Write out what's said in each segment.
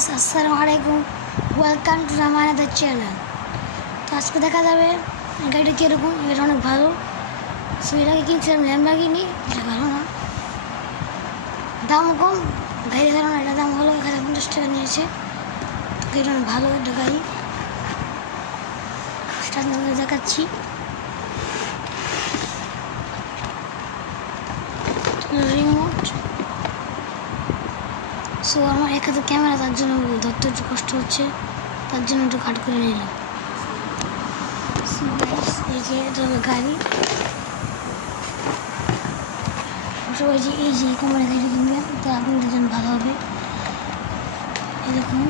ভিউয়ার্স আসসালামু আলাইকুম, welcome to Ramayana চ্যানেল। তো আজকে দেখা যাবে গাড়িটা কীরকম। এটা অনেক ভালো। সো এটাকে কিনছিলাম ল্যাম্বরগিনি, এটা ভালো না, দামও কম, গাড়ি ভালো না, এটা দাম হলো 1050 টাকা নিয়েছে। তো গাড়িটা অনেক ভালো একটা গাড়ি, সেটা আপনাদের দেখাচ্ছি। রিমোট। সো আমার এক হাতে ক্যামেরা, তার জন্য ধরতে একটু কষ্ট হচ্ছে, তার জন্য একটু কাট করে নিলাম। এই যে এটা হলো গাড়ি। সবাই যে এই যে কোম্পানি গাড়ি কিনবেন, তো আপনাদের জন্য ভালো হবে। এরকম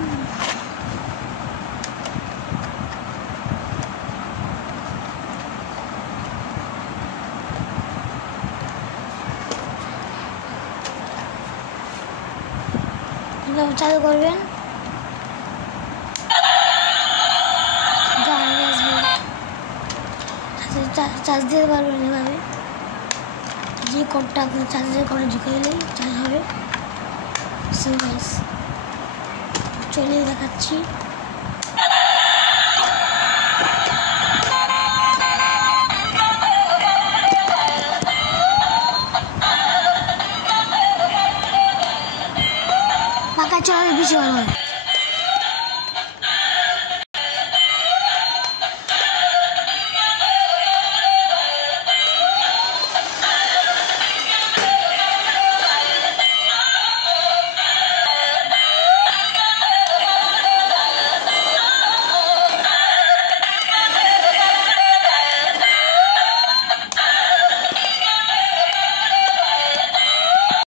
চালু করবেন, চার্জ দিতে পারবেন এভাবে। যে কোডটা আপনি চার্জের করে ঢুকে গেলেই চার্জ হবে। সো গাইস চলে দেখাচ্ছি। পাকা চালালে বেশি ভালো হয়।